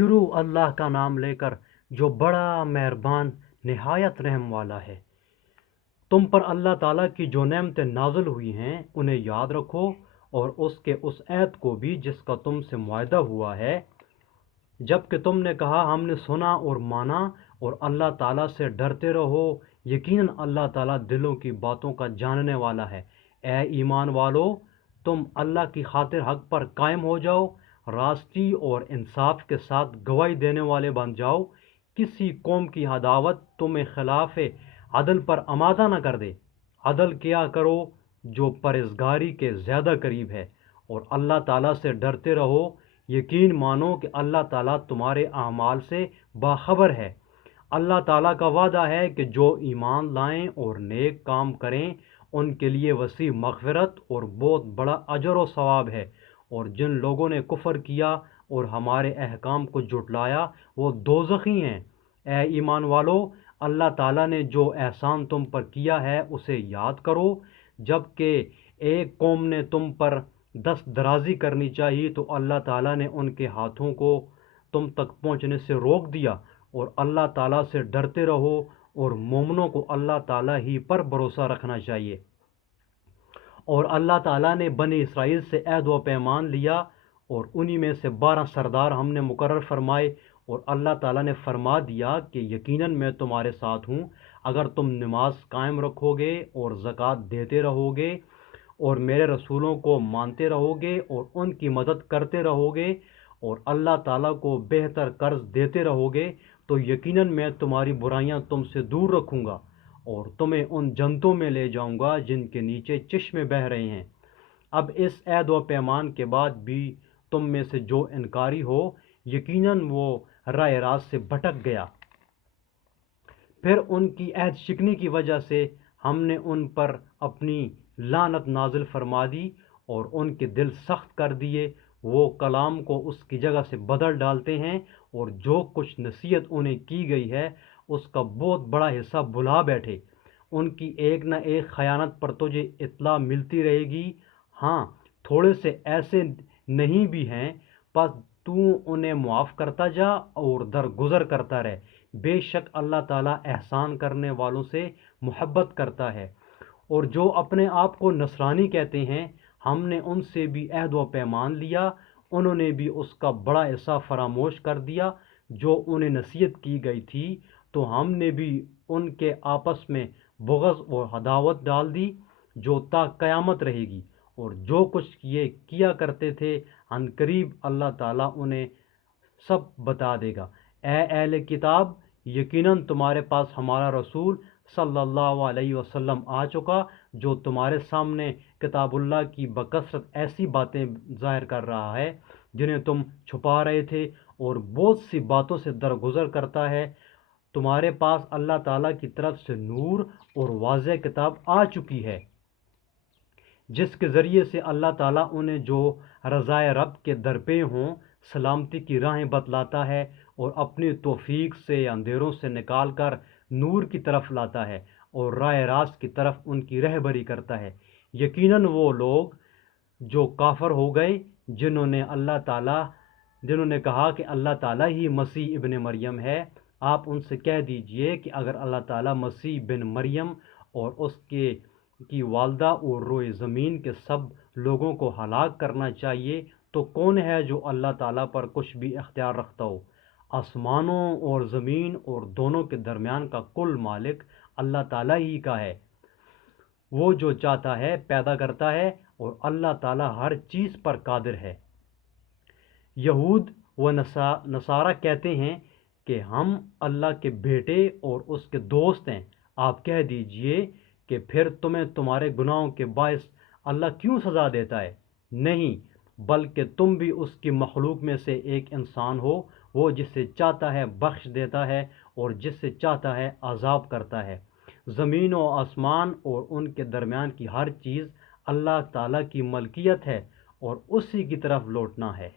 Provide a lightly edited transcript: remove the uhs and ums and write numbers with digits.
شروع اللہ کا نام لے کر جو بڑا مہربان نہایت رحم والا ہے۔ تم پر اللہ تعالیٰ کی جو نعمتیں نازل ہوئی ہیں انہیں یاد رکھو، اور اس کے اس عہد کو بھی جس کا تم سے معاہدہ ہوا ہے، جب کہ تم نے کہا ہم نے سنا اور مانا، اور اللہ تعالیٰ سے ڈرتے رہو، یقیناً اللہ تعالیٰ دلوں کی باتوں کا جاننے والا ہے۔ اے ایمان والو، تم اللہ کی خاطر حق پر قائم ہو جاؤ، راستی اور انصاف کے ساتھ گواہی دینے والے بن جاؤ۔ کسی قوم کی عداوت تمہیں خلاف عدل پر آمادہ نہ کر دے۔ عدل کیا کرو جو پرہیزگاری کے زیادہ قریب ہے، اور اللہ تعالیٰ سے ڈرتے رہو۔ یقین مانو کہ اللہ تعالیٰ تمہارے اعمال سے باخبر ہے۔ اللہ تعالیٰ کا وعدہ ہے کہ جو ایمان لائیں اور نیک کام کریں ان کے لیے وسیع مغفرت اور بہت بڑا اجر و ثواب ہے، اور جن لوگوں نے کفر کیا اور ہمارے احکام کو جھٹلایا وہ دوزخی ہیں۔ اے ایمان والو، اللہ تعالیٰ نے جو احسان تم پر کیا ہے اسے یاد کرو۔ جب کہ ایک قوم نے تم پر دست درازی کرنی چاہی تو اللہ تعالیٰ نے ان کے ہاتھوں کو تم تک پہنچنے سے روک دیا، اور اللہ تعالیٰ سے ڈرتے رہو، اور مومنوں کو اللہ تعالیٰ ہی پر بھروسہ رکھنا چاہیے۔ اور اللہ تعالیٰ نے بنی اسرائیل سے عہد و پیمان لیا، اور انہی میں سے 12 سردار ہم نے مقرر فرمائے، اور اللہ تعالیٰ نے فرما دیا کہ یقیناً میں تمہارے ساتھ ہوں اگر تم نماز قائم رکھو گے اور زکوٰۃ دیتے رہو گے اور میرے رسولوں کو مانتے رہو گے اور ان کی مدد کرتے رہو گے اور اللہ تعالیٰ کو بہتر قرض دیتے رہو گے، تو یقیناً میں تمہاری برائیاں تم سے دور رکھوں گا اور تمہیں ان جنتوں میں لے جاؤں گا جن کے نیچے چشمے بہہ رہے ہیں۔ اب اس عہد و پیمان کے بعد بھی تم میں سے جو انکاری ہو، یقیناً وہ راہ راست سے بھٹک گیا۔ پھر ان کی عہد شکنی کی وجہ سے ہم نے ان پر اپنی لعنت نازل فرما دی اور ان کے دل سخت کر دیے۔ وہ کلام کو اس کی جگہ سے بدل ڈالتے ہیں، اور جو کچھ نصیحت انہیں کی گئی ہے اس کا بہت بڑا حصہ بھلا بیٹھے۔ ان کی ایک نہ ایک خیانت پر تجھے اطلاع ملتی رہے گی۔ ہاں، تھوڑے سے ایسے نہیں بھی ہیں، پس تو انہیں معاف کرتا جا اور درگزر کرتا رہ۔ بے شک اللہ تعالیٰ احسان کرنے والوں سے محبت کرتا ہے۔ اور جو اپنے آپ کو نصرانی کہتے ہیں، ہم نے ان سے بھی عہد و پیمان لیا، انہوں نے بھی اس کا بڑا حصہ فراموش کر دیا جو انہیں نصیحت کی گئی تھی، تو ہم نے بھی ان کے آپس میں بغض اور عداوت ڈال دی جو تا قیامت رہے گی، اور جو کچھ یہ کیا کرتے تھے عنقریب اللہ تعالیٰ انہیں سب بتا دے گا۔ اے اہل کتاب، یقیناً تمہارے پاس ہمارا رسول صلی اللہ علیہ وسلم آ چکا جو تمہارے سامنے کتاب اللہ کی بکثرت ایسی باتیں ظاہر کر رہا ہے جنہیں تم چھپا رہے تھے، اور بہت سی باتوں سے درگزر کرتا ہے۔ تمہارے پاس اللہ تعالیٰ کی طرف سے نور اور واضح کتاب آ چکی ہے، جس کے ذریعے سے اللہ تعالیٰ انہیں جو رضائے رب کے درپے ہوں سلامتی کی راہیں بتلاتا ہے، اور اپنی توفیق سے اندھیروں سے نکال کر نور کی طرف لاتا ہے، اور راہ راست کی طرف ان کی رہبری کرتا ہے۔ یقیناً وہ لوگ جو کافر ہو گئے جنہوں نے کہا کہ اللہ تعالیٰ ہی مسیح ابن مریم ہے، آپ ان سے کہہ دیجئے کہ اگر اللہ تعالیٰ مسیح بن مریم اور اس کی والدہ اور روئے زمین کے سب لوگوں کو ہلاک کرنا چاہیے تو کون ہے جو اللہ تعالیٰ پر کچھ بھی اختیار رکھتا ہو؟ آسمانوں اور زمین اور دونوں کے درمیان کا کل مالک اللہ تعالیٰ ہی کا ہے۔ وہ جو چاہتا ہے پیدا کرتا ہے، اور اللہ تعالیٰ ہر چیز پر قادر ہے۔ یہود و نصارہ کہتے ہیں کہ ہم اللہ کے بیٹے اور اس کے دوست ہیں۔ آپ کہہ دیجئے کہ پھر تمہیں تمہارے گناہوں کے باعث اللہ کیوں سزا دیتا ہے؟ نہیں، بلکہ تم بھی اس کی مخلوق میں سے ایک انسان ہو۔ وہ جسے چاہتا ہے بخش دیتا ہے اور جس سے چاہتا ہے عذاب کرتا ہے۔ زمین و آسمان اور ان کے درمیان کی ہر چیز اللہ تعالیٰ کی ملکیت ہے، اور اسی کی طرف لوٹنا ہے۔